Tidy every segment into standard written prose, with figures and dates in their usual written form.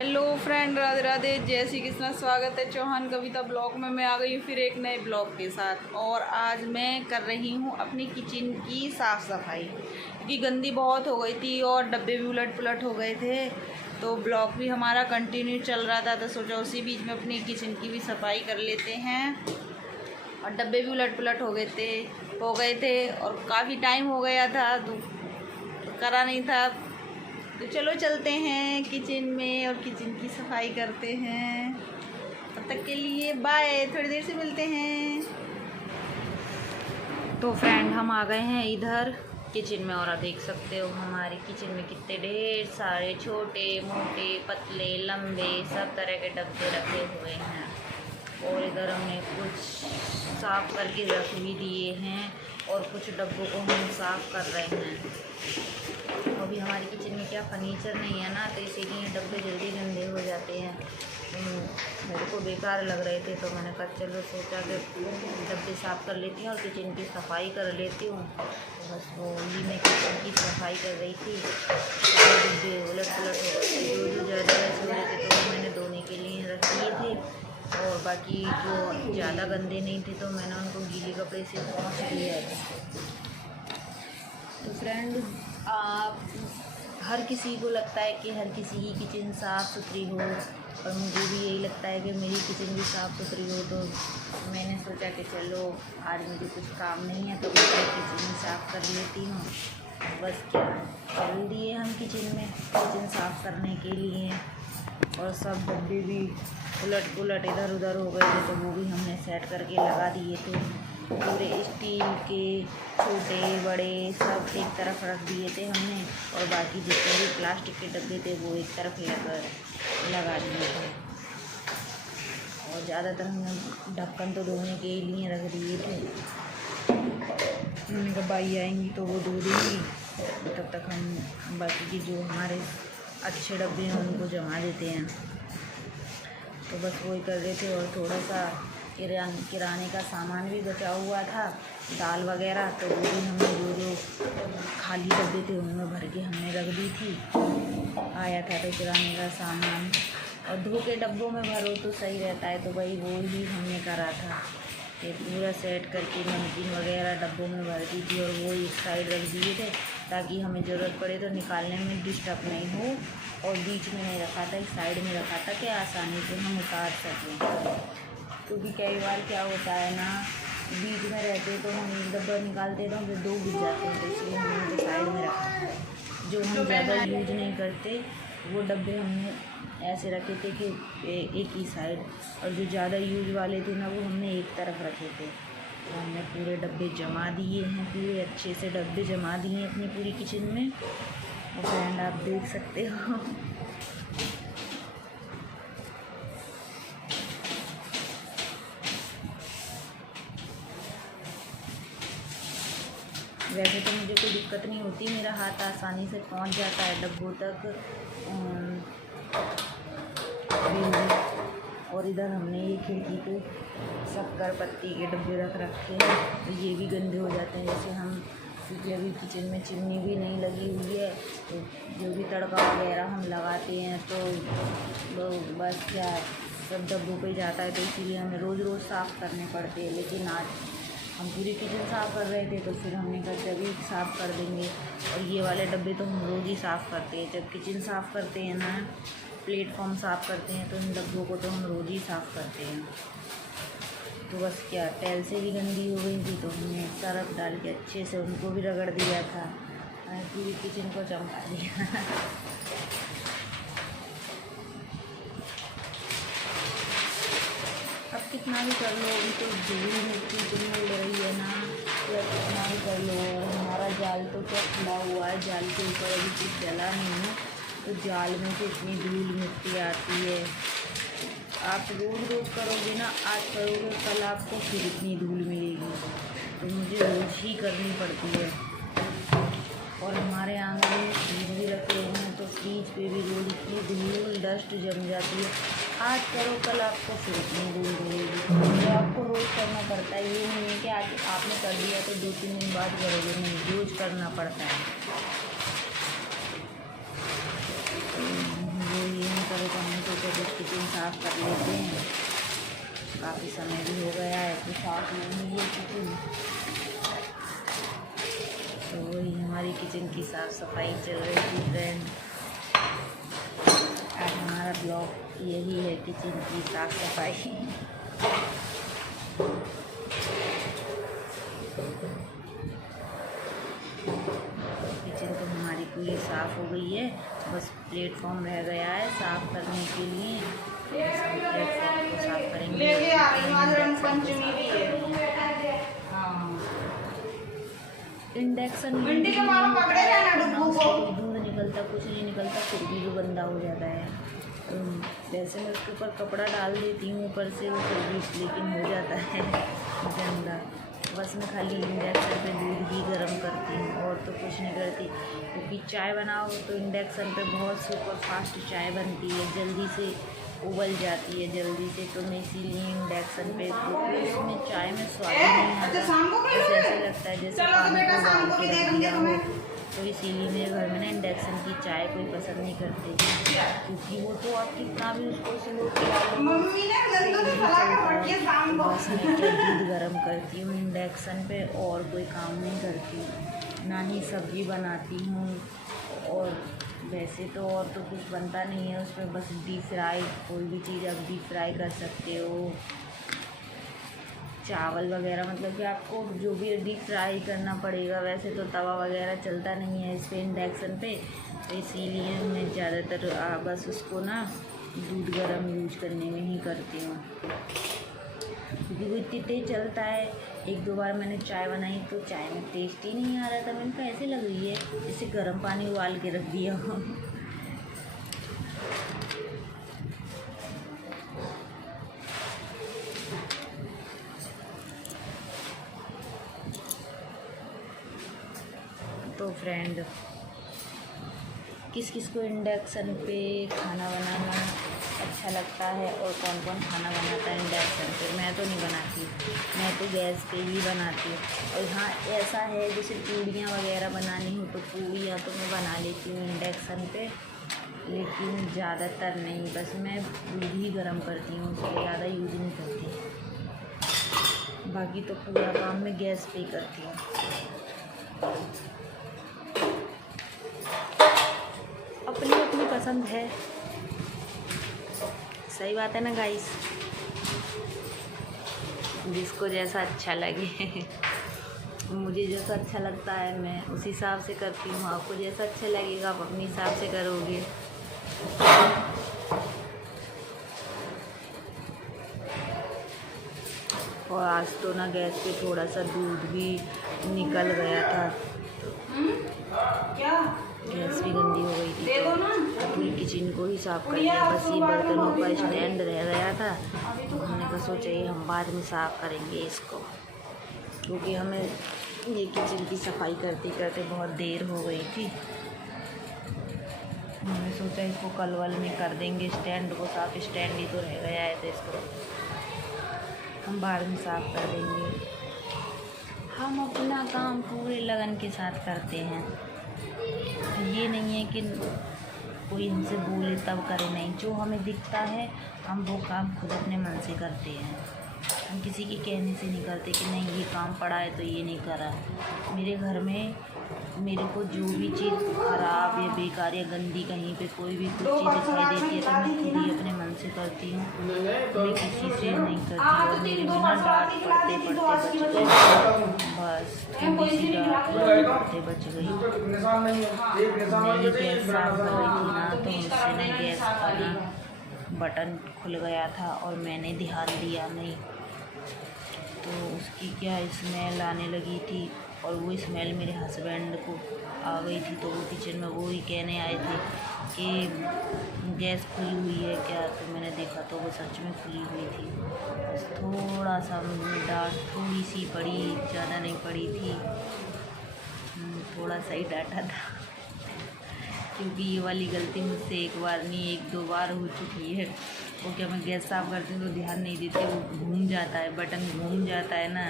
Hello friend, Radhe Radhe, जय श्री कृष्ण। स्वागत है चौहान कविता ब्लॉग में। मैं आ गई हूँ फिर एक नए ब्लॉग के साथ। और आज मैं कर रही हूँ अपनी किचन की साफ़ सफाई, क्योंकि गंदी बहुत हो गई थी और डब्बे भी उलट पुलट हो गए थे। तो ब्लॉग भी हमारा कंटिन्यू चल रहा था, तो सोचा उसी बीच में अपनी किचन की भी सफाई कर लेते हैं। और डब्बे भी उलट पुलट हो गए थे और काफ़ी टाइम हो गया था तो करा नहीं था। तो चलो चलते हैं किचन में और किचन की सफाई करते हैं। तब तक के लिए बाय, थोड़ी देर से मिलते हैं। तो फ्रेंड, हम आ गए हैं इधर किचन में और आप देख सकते हो हमारे किचन में कितने ढेर सारे छोटे मोटे पतले लंबे सब तरह के डब्बे रखे हुए हैं। और इधर हमने कुछ साफ़ करके रख भी दिए हैं और कुछ डब्बों को हम साफ़ कर रहे हैं। अभी हमारी किचन में क्या फर्नीचर नहीं है ना, तो इसीलिए डब्बे जल्दी गंदे हो जाते हैं। मेरे को बेकार लग रहे थे तो मैंने कहा चलो सोचा कि डब्बे साफ़ कर लेती हूँ और किचन की सफाई कर लेती हूँ। तो बस वो ही मैं किचन की सफाई कर रही थी। डब्बे उलट पुलट हो गए थे, जो ज़्यादा वैसे हो रहे थे तो मैंने धोने के लिए रख दिए थे। और बाकी जो ज़्यादा गंदे नहीं थे तो मैंने उनको गीले कपड़े से पोंछ दिया है। तो फ्रेंड, आप हर किसी को लगता है कि हर किसी की किचन साफ़ सुथरी हो, और मुझे भी यही लगता है कि मेरी किचन भी साफ़ सुथरी हो। तो मैंने सोचा कि चलो आज मुझे कुछ काम नहीं है तो मैं किचन ही साफ़ कर लेती हूँ। बस क्या, चल दिए हम किचन में किचन साफ़ करने के लिए। और सब डब्बे भी उलट पुलट इधर उधर हो गए थे तो वो भी हमने सेट करके लगा दिए थे। पूरे स्टील के छोटे बड़े सब एक तरफ रख दिए थे हमने, और बाकी जितने भी प्लास्टिक के डब्बे थे वो एक तरफ लगा दिए थे। और ज़्यादातर हमने ढक्कन तो धोने के लिए रख दिए थे। हमने कहा बाई आएंगी तो वो धो देंगी, तब तक हम बाकी के जो हमारे अच्छे डब्बे हैं उनको जमा देते हैं। तो बस वही कर रहे थे। और थोड़ा सा किराने का सामान भी बचा हुआ था, दाल वगैरह, तो वो भी हमने जो खाली डब्बे थे उनमें भर के हमने रख दी थी। आया था तो किराने का सामान, और धो के डब्बों में भरो तो सही रहता है, तो भाई वो ही हमने करा था। ये पूरा सेट करके नमकीन वगैरह डब्बों में भर दी थी और वो एक साइड रख दिए थे ताकि हमें ज़रूरत पड़े तो निकालने में डिस्टर्ब नहीं हो। और बीच में नहीं रखा था, एक साइड में रखा था कि आसानी से हम उतार सकें। क्योंकि कई बार क्या होता है ना, बीच में रहते तो हम डब्बा निकालते तो फिर दो गिर जाते हैं, तो इसलिए हमने उनको साइड में रखा। जो हम ज़्यादा यूज नहीं करते वो डब्बे हमने ऐसे रखे थे कि एक ही साइड, और जो ज़्यादा यूज वाले थे ना वो हमने एक तरफ रखे थे। तो हमने पूरे डब्बे जमा दिए हैं, पूरे अच्छे से डब्बे जमा दिए हैं अपनी पूरी किचन में। और फ्रेंड, आप देख सकते हो वैसे तो मुझे कोई दिक्कत नहीं होती, मेरा हाथ आसानी से पहुंच जाता है डब्बों तक। और इधर हमने ये खिड़की पे शक्कर पत्ती के डब्बे रख रखे हैं, तो ये भी गंदे हो जाते हैं। जैसे हम, क्योंकि अभी किचन में चिमनी भी नहीं लगी हुई है, तो जो भी तड़का वगैरह हम लगाते हैं तो बस क्या सब डब्बों पे जाता है, तो इसीलिए हमें रोज़ रोज़ साफ़ करने पड़ते हैं। लेकिन आज हम पूरी किचन साफ़ कर रहे थे तो फिर हमने कहा चलिए साफ़ कर देंगे। और ये वाले डब्बे तो हम रोज़ ही साफ़ करते हैं, जब किचन साफ़ करते हैं ना, प्लेटफॉर्म साफ़ करते हैं, तो इन डब्बों को तो हम रोज़ ही साफ़ करते हैं। तो बस क्या, टाइल से भी गंदी हो गई थी तो हमने सर्फ डाल के अच्छे से उनको भी रगड़ दिया था, पूरी किचन को चमका दिया। अब कितना भी कर लो, अभी तो धूल मिट्टी इतनी उड़ रही है ना, तो कितना भी कर लो। हमारा जाल तो क्या खुला हुआ है, जाल के ऊपर अभी कुछ जला नहीं है, तो जाल में से इतनी धूल मिट्टी आती है। आप रोज़ करोगे ना, आज करोगे कल आपको फिर इतनी धूल मिलेगी, तो मुझे रोज़ ही करनी पड़ती है। और हमारे आंगन में फ्रीज भी रखे हुए हैं, तो फ्रीज पे भी रोज़ इतनी धूल डस्ट जम जाती है। आज करो कल आपको फिर इतनी धूल मिलेगी, तो आपको रोज़ करना पड़ता है। ये नहीं है कि आज आपने कर दिया तो 2-3 दिन बाद करोगे, नहीं, रोज़ करना पड़ता है। तो वो ये करे तो हमने सोचा कि किचन साफ़ कर लेते हैं। काफ़ी समय भी हो गया है तो साफ़ नहीं हुई है किचन, तो वही हमारी किचन की साफ़ सफाई चल रही थी फ्रेंड। आज हमारा ब्लॉग यही है, किचन की साफ़ सफाई। किचन तो हमारी पूरी साफ़ हो गई है, बस प्लेटफॉर्म रह गया है साफ़ करने के लिए। बस हम प्लेटफॉर्म को साफ़ करेंगे। इंडक्शन दूध निकलता, कुछ नहीं निकलता, फिर भी वो गंदा हो जाता है। वैसे मैं उसके ऊपर कपड़ा डाल देती हूँ ऊपर से, वो फिर भी लेकिन हो जाता है गंदा। बस मैं खाली इंडक्शन पे दूध ही गर्म करती हूँ और तो कुछ नहीं करती, क्योंकि चाय बनाओ तो इंडक्शन पे बहुत सुपर फास्ट चाय बनती है, जल्दी से उबल जाती है जल्दी से। तो मैं इसीलिए इंडक्शन पे, क्योंकि उसमें चाय में स्वाद नहीं आता, ऐसे लगता है जैसे पानी को उबाल के रख दिया हो। तो इसीलिए मेरे घर में ना इंडक्शन की चाय कोई पसंद नहीं करते, क्योंकि वो तो आप कितना भी उसको स्लो किया बस मैं दूध गर्म करती हूँ इंडक्शन पे और कोई काम नहीं करती, ना ही सब्ज़ी बनाती हूँ। और वैसे तो और तो कुछ बनता नहीं है उसमें, बस डीप फ्राई, कोई भी चीज़ आप डीप फ्राई कर सकते हो, चावल वगैरह, मतलब कि आपको जो भी डीप फ्राई करना पड़ेगा। वैसे तो तवा वगैरह चलता नहीं है इस पे इंडक्शन पे, तो इसीलिए मैं ज़्यादातर बस उसको ना दूध गर्म यूज करने में ही करती हूँ, क्योंकि वो इतनी तेज़ चलता है। एक दो बार मैंने चाय बनाई तो चाय में टेस्ट ही नहीं आ रहा था, मैंने कहा ऐसे लग रही है जैसे गर्म पानी उबाल के रख दिया हो। तो फ्रेंड, किस किस को इंडक्शन पे खाना बनाना अच्छा लगता है और कौन कौन खाना बनाता है इंडक्शन पे? मैं तो नहीं बनाती, मैं तो गैस पे ही बनाती हूँ। और हाँ, ऐसा है जैसे पूड़ियाँ वगैरह बनानी हो तो पूड़ियाँ तो मैं बना लेती हूँ इंडक्शन पे, लेकिन ज़्यादातर नहीं, बस मैं दूध ही गर्म करती हूँ, उसको ज़्यादा यूज नहीं करती। बाकी तो पूरा काम मैं गैस पे ही करती हूँ। अपनी अपनी पसंद है, सही बात है ना गाइस, जिसको जैसा अच्छा लगे। मुझे जैसा अच्छा लगता है मैं उस हिसाब से करती हूँ, आपको जैसा अच्छा लगेगा आप अपने हिसाब से करोगे। और आज तो ना गैस पे थोड़ा सा दूध भी निकल गया था, गैस भी गंदी हो गई थी, तो पूरी किचन को ही साफ़ कर दिया। बस ये बर्तनों का स्टैंड रह गया था, तो हमने कहा सोचा ये हम बाद में साफ़ करेंगे इसको, क्योंकि हमें ये किचन की सफाई करते करते बहुत देर हो गई थी। हमने सोचा इसको कल वल में कर देंगे, स्टैंड को साफ़, स्टैंड ही तो रह गया है तो इसको हम बाद में साफ़ कर देंगे। हम अपना काम पूरे लगन के साथ करते हैं, ये नहीं है कि कोई हमसे बोले तब करें, नहीं, जो हमें दिखता है हम वो काम खुद अपने मन से करते हैं। हम किसी के कहने से नहीं करते कि नहीं ये काम पड़ा है तो ये नहीं करा। मेरे घर में मेरे को जो भी चीज़ ख़राब या बेकार या गंदी कहीं पे कोई भी कुछ चीज़ दिखाई देती है तो मैं खुद ही अपने मन से करती हूँ, मैं किसी से नहीं करती। और मेरे बिना डांट पड़ते बच गई, बस थोड़ी सी डांट पड़ते बच गई। मैं ये गैस साफ कर रही थी ना, तो मुझसे ना गैस का ना बटन खुल गया था और मैंने ध्यान दिया नहीं, तो उसकी क्या स्मेल आने लगी थी, और वो स्मेल मेरे हस्बैंड को आ गई थी, तो वो किचन में वो ही कहने आए थे कि गैस खुली हुई है क्या, तो मैंने देखा तो वो सच में खुली हुई थी। बस थोड़ा सा डांट थोड़ी सी पड़ी, ज़्यादा नहीं पड़ी थी, थोड़ा सा ही डांटा था, क्योंकि ये वाली गलती मुझसे एक बार नहीं 1-2 बार हो चुकी है। वो क्या, मैं गैस साफ़ करती हूँ तो ध्यान नहीं देती, वो घूम जाता है, बटन घूम जाता है ना।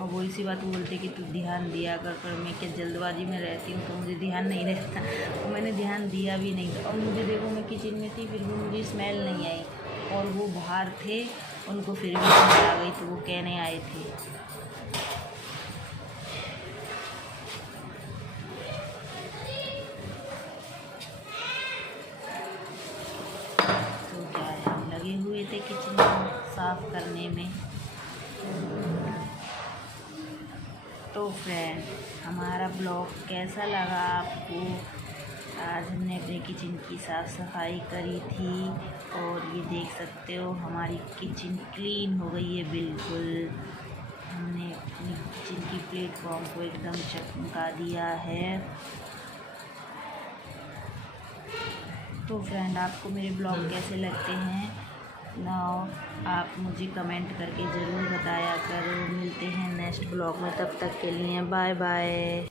और वो इसी बात को बोलते कि तू ध्यान दिया कर, पर मैं क्या जल्दबाजी में रहती हूँ तो मुझे ध्यान नहीं रहता। तो मैंने ध्यान दिया भी नहीं था। और मुझे देखो, मैं किचन में थी फिर भी मुझे स्मेल नहीं आई, और वो बाहर थे, उनको फिर भी स्मेल आ गई, तो वो कहने आए थे। तो क्या है, हम लगे हुए थे किचन को साफ करने में। तो फ्रेंड, हमारा ब्लॉग कैसा लगा आपको? आज हमने अपने किचन की साफ़ सफाई करी थी, और ये देख सकते हो हमारी किचन क्लीन हो गई है बिल्कुल। हमने अपनी किचन की प्लेटफॉर्म को एकदम चमका दिया है। तो फ्रेंड, आपको मेरे ब्लॉग कैसे लगते हैं आप मुझे कमेंट करके ज़रूर बताया करो। मिलते हैं नेक्स्ट ब्लॉग में, तब तक के लिए बाय बाय।